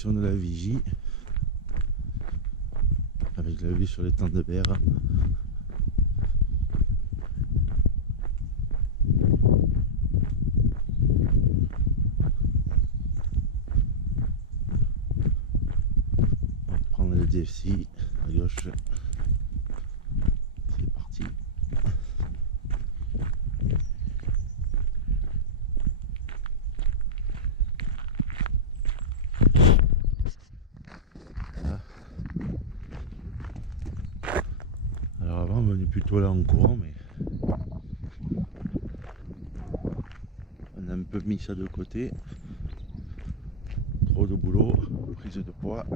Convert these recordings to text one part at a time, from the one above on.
direction de la Vigie, avec la vue sur l'étang de Berre. On va prendre le DFC à gauche. C'est parti. Voilà. Alors avant on venait plutôt là en courant, mais on a un peu mis ça de côté. Trop de boulot, prise de poids.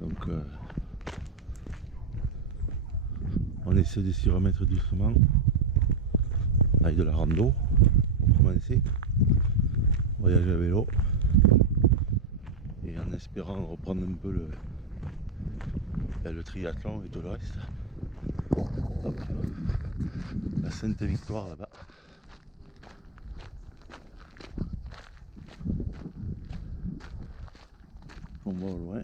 Donc on essaie de s'y remettre doucement avec de la rando pour commencer. Voyage à vélo. Et en espérant reprendre un peu le triathlon et tout le reste. Hop. La Sainte Victoire là-bas. On voit au loin.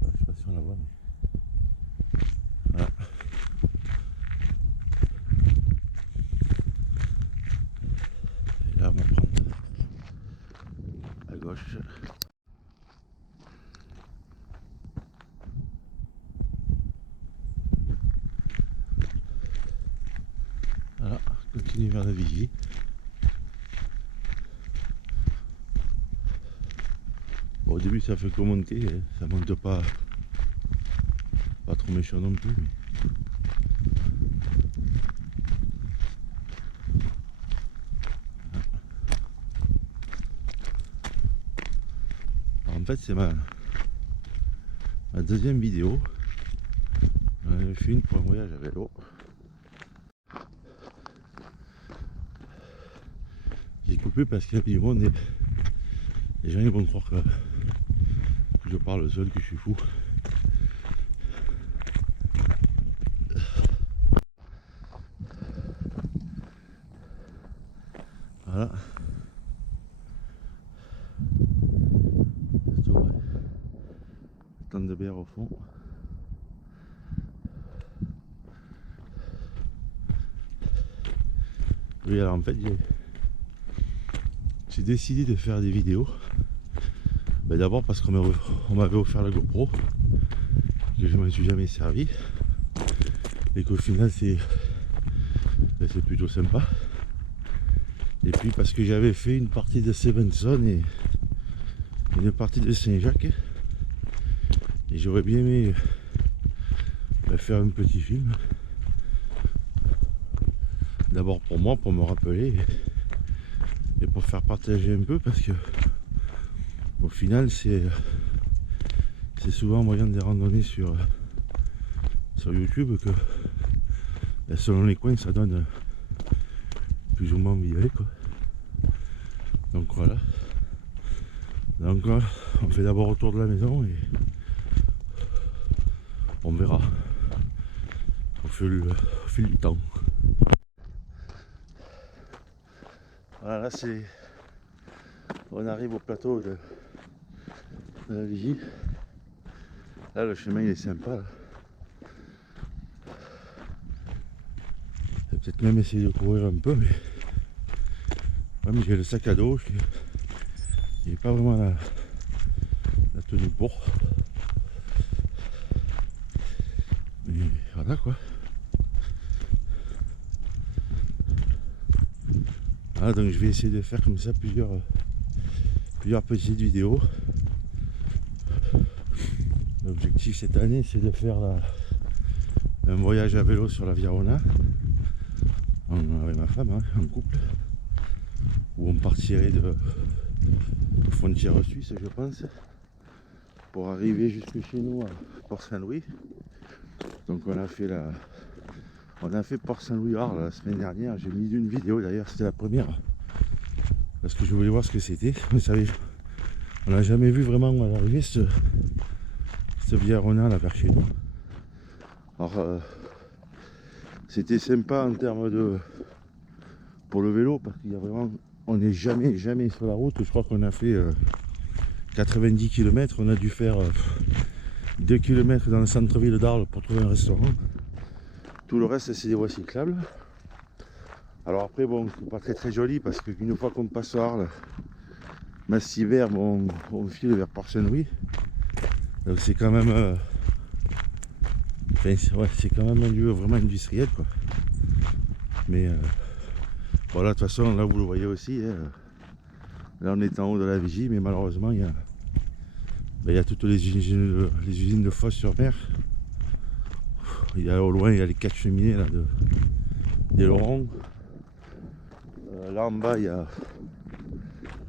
Je sais pas si on la voit, mais voilà. Et là on va prendre à gauche. Voilà, continue vers la Vigie. Bon, au début ça fait que monter, hein. Ça monte pas trop méchant non plus. Mais... Alors, en fait c'est ma deuxième vidéo. J'en avais fait une pour un voyage à vélo. J'ai coupé parce qu'il y a du monde et les gens ils vont croire que je parle seul, que je suis fou. Voilà. C'est tout, ouais. Tant de bière au fond. Oui, alors en fait j'ai décidé de faire des vidéos. Ben d'abord parce qu'on m'avait offert la GoPro, que je ne m'en suis jamais servi, et qu'au final c'est plutôt sympa. Et puis parce que j'avais fait une partie de Stevenson et une partie de Saint-Jacques, et j'aurais bien aimé faire un petit film. D'abord pour moi, pour me rappeler et pour faire partager un peu, parce que au final c'est souvent en voyant des randonnées sur YouTube que selon les coins ça donne plus ou moins envie d'y aller, quoi. Donc voilà. Donc on fait d'abord autour de la maison et on verra au fil du temps. Voilà, là c'est... On arrive au plateau de la Vigie. Là le chemin il est sympa là. Je vais peut-être même essayer de courir un peu, mais ouais, mais j'ai le sac à dos, il n'est pas vraiment la tenue pour. Mais voilà quoi. Voilà, donc je vais essayer de faire comme ça plusieurs petites vidéos. L'objectif cette année c'est de faire un voyage à vélo sur la Virona avec ma femme, hein, en couple, où on partirait de frontière suisse, je pense, pour arriver jusque chez nous à Port-Saint-Louis. Donc on a fait Port-Saint-Louis-Arles la semaine dernière. J'ai mis une vidéo d'ailleurs, c'était la première, parce que je voulais voir ce que c'était. Vous savez, on n'a jamais vu vraiment à l'arrivée ce Virona là vers chez nous. Alors c'était sympa en termes pour le vélo, parce qu'il y a vraiment, on n'est jamais sur la route. Je crois qu'on a fait 90 km, on a dû faire 2 km dans le centre-ville d'Arles pour trouver un restaurant. Tout le reste c'est des voies cyclables. Alors après bon, c'est pas très joli parce qu'une fois qu'on passe à Arles, Massiver, bon, on file vers Port-Saint-Louis. Donc c'est quand même ouais, c'est quand même un lieu vraiment industriel quoi. Mais voilà, de toute façon là vous le voyez aussi, hein, là on est en haut de la Vigie, mais malheureusement il y a toutes les usines de Fos-sur-Mer. Il y a au loin il y a les 4 cheminées là, des Lorons. Là en bas il y a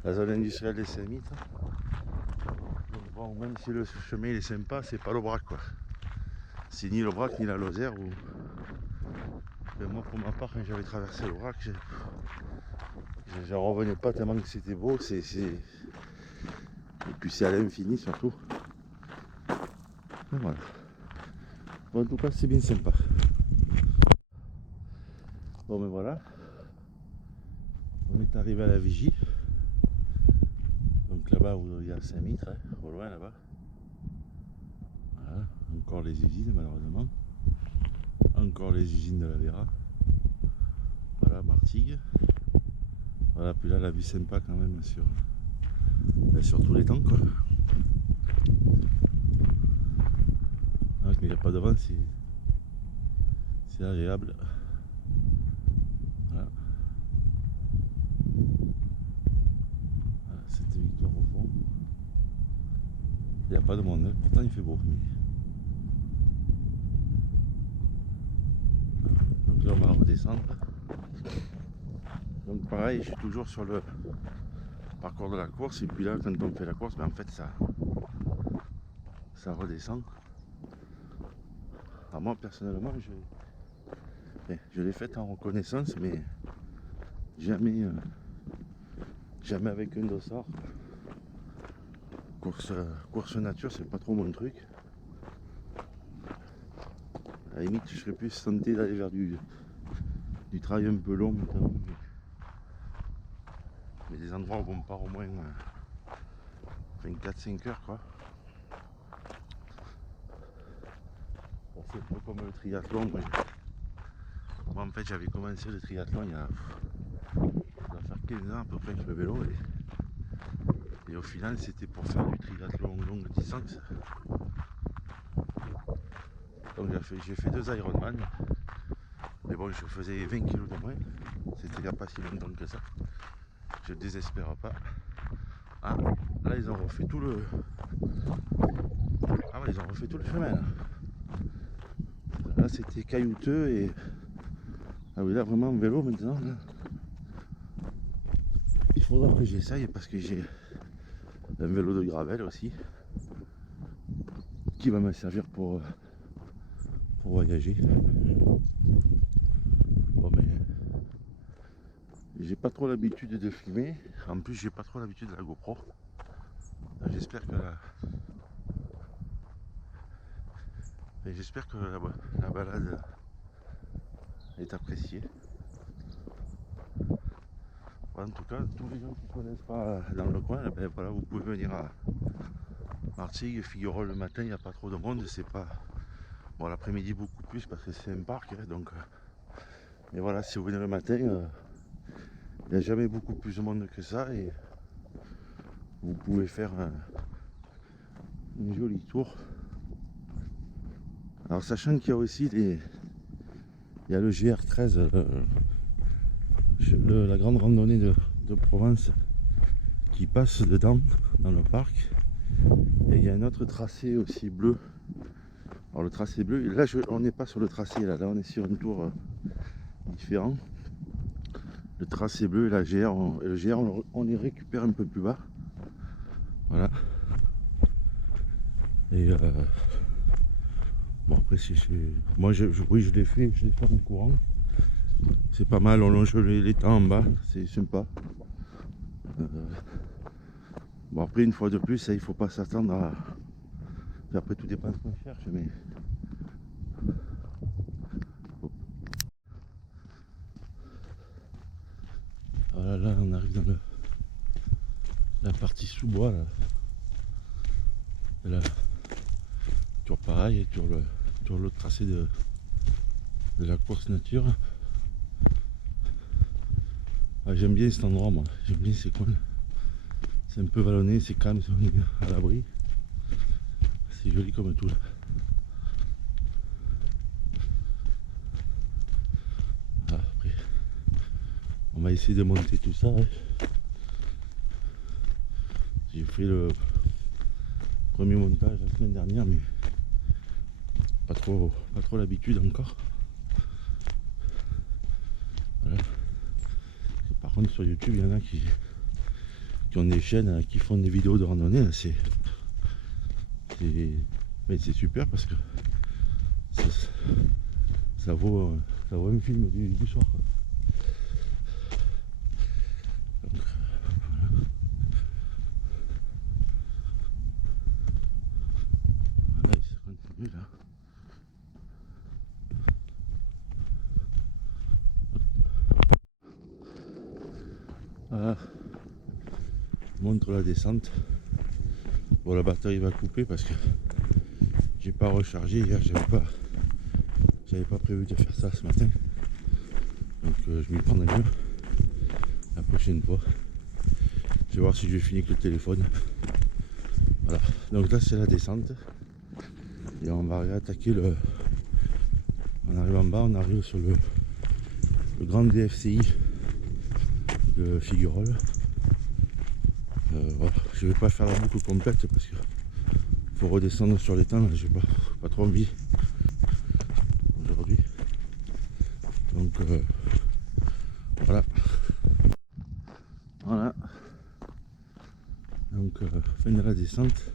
la zone industrielle des Saint-Mitres. Bon, même si le chemin il est sympa, c'est pas l'Aubrac quoi. C'est ni l'Aubrac ni la Lozère où... Mais moi pour ma part quand j'avais traversé l'Aubrac, j'en revenais pas tellement que c'était beau, et puis c'est à l'infini surtout. Et voilà. Bon, en tout cas c'est bien sympa. Bon mais voilà. On est arrivé à la Vigie. Donc là-bas où il y a Saint-Mitre, hein, au loin là-bas. Voilà, encore les usines malheureusement. Encore les usines de la Vera. Voilà, Martigues. Voilà, puis là la vue sympa quand même sur tous les temps quoi. Ah, mais il n'y a pas de vent, c'est agréable. Voilà. Voilà, cette victoire au fond. Il n'y a pas de monde, hein. Pourtant il fait beau. Mais... donc là on va redescendre. Donc pareil, je suis toujours sur le parcours de la course, et puis là quand on fait la course, ben en fait ça redescend. Alors moi personnellement je l'ai faite en reconnaissance, mais jamais avec un dossard. Course nature c'est pas trop mon truc. À la limite je serais plus tenté d'aller vers du travail un peu long notamment. Mais des endroits où on part au moins 24-5 heures quoi. Bon, c'est un peu comme le triathlon. Moi en fait j'avais commencé le triathlon il y a ça doit faire 15 ans à peu près avec le vélo, et au final c'était pour faire du triathlon longue distance. Donc j'ai fait 2 Ironman, mais bon je faisais 20 kg de moins, c'était il n'y a pas si longtemps que ça, je désespère pas. Ah, là ils ont refait tout le... Ah ouais, ils ont refait tout le chemin là. Là c'était caillouteux et... Ah oui là vraiment vélo maintenant là. Il faudra que j'essaye parce que j'ai un vélo de gravel aussi qui va me servir pour voyager. Bon mais j'ai pas trop l'habitude de filmer, en plus j'ai pas trop l'habitude de la GoPro. J'espère que la balade est appréciée. En tout cas, tous les gens qui ne connaissent pas dans le coin, ben voilà, vous pouvez venir à Martigues, Figuerolles le matin, il n'y a pas trop de monde, c'est pas... Bon, l'après-midi beaucoup plus parce que c'est un parc, hein, donc... Mais voilà, si vous venez le matin, il n'y a jamais beaucoup plus de monde que ça, et vous pouvez faire un joli tour. Alors sachant qu'il y a aussi il y a le GR13, la grande randonnée de Provence qui passe dedans, dans le parc. Et il y a un autre tracé aussi bleu. Alors le tracé bleu, là on n'est pas sur le tracé, là on est sur un tour différent. Le tracé bleu et le GR on les récupère un peu plus bas. Voilà. Et bon après moi oui je l'ai fait en courant. C'est pas mal, on longe les temps en bas, c'est sympa. Bon après une fois de plus, ça, il faut pas s'attendre à... Après tout dépend de ce qu'on cherche, mais... la partie sous-bois là. Et là, toujours pareil, toujours l'autre tracé de la course nature. Ah, j'aime bien cet endroit moi, j'aime bien ces coins. C'est un peu vallonné, c'est calme, on est à l'abri. C'est joli comme tout là. Voilà, après, on va essayer de monter tout ça. Hein. J'ai fait le premier montage la semaine dernière, mais pas trop l'habitude encore. Voilà. Par contre sur YouTube il y en a qui ont des chaînes qui font des vidéos de randonnée. C'est super parce que ça vaut un film du soir quoi. Donc, voilà, ça continue là. Voilà. Je montre la descente. Bon, la batterie va couper parce que j'ai pas rechargé hier, j'avais pas prévu de faire ça ce matin. Donc je m'y prendrai mieux la prochaine fois. Je vais voir si je vais finir avec le téléphone. Voilà, donc là c'est la descente. Et on va réattaquer le. On arrive en bas, on arrive sur le grand DFCI de Figueroles. Voilà. Je vais pas faire la boucle complète parce que faut redescendre sur l'étang, j'ai pas trop envie aujourd'hui. Donc voilà. Voilà. Donc fin de la descente.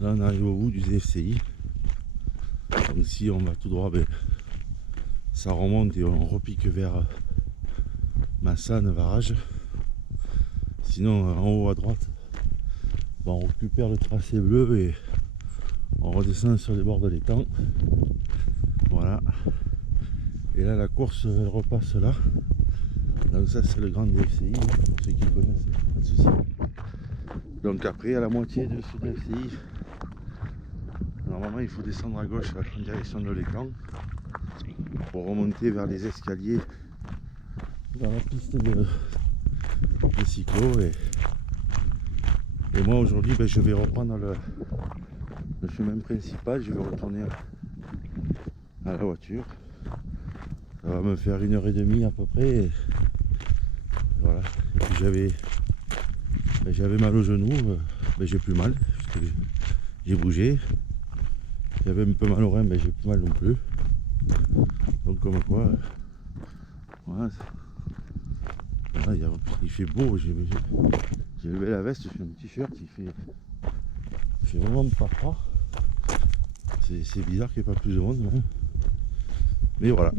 Là on arrive au bout du DFCI. Donc si on va tout droit, ben, ça remonte et on repique vers Massane, Varage. Sinon en haut à droite, ben, on récupère le tracé bleu et on redescend sur les bords de l'étang. Voilà. Et là la course elle repasse là. Donc ça c'est le grand DFCI, pour ceux qui connaissent, pas de soucis. Donc après à la moitié de ce DFCI, normalement il faut descendre à gauche en direction de l'étang pour remonter vers les escaliers vers la piste de cyclo. Et moi aujourd'hui ben, je vais reprendre le chemin principal, je vais retourner à la voiture. Ça va me faire 1h30 à peu près. Et voilà. Et puis j'avais mal au genou, ben, j'ai plus mal, parce que j'ai bougé. J'avais un peu mal au rein, mais j'ai plus mal non plus. Donc comme quoi, voilà, il fait beau, j'ai levé la veste, je fais un t-shirt, il fait vraiment pas froid. C'est bizarre qu'il n'y ait pas plus de monde. Mais voilà.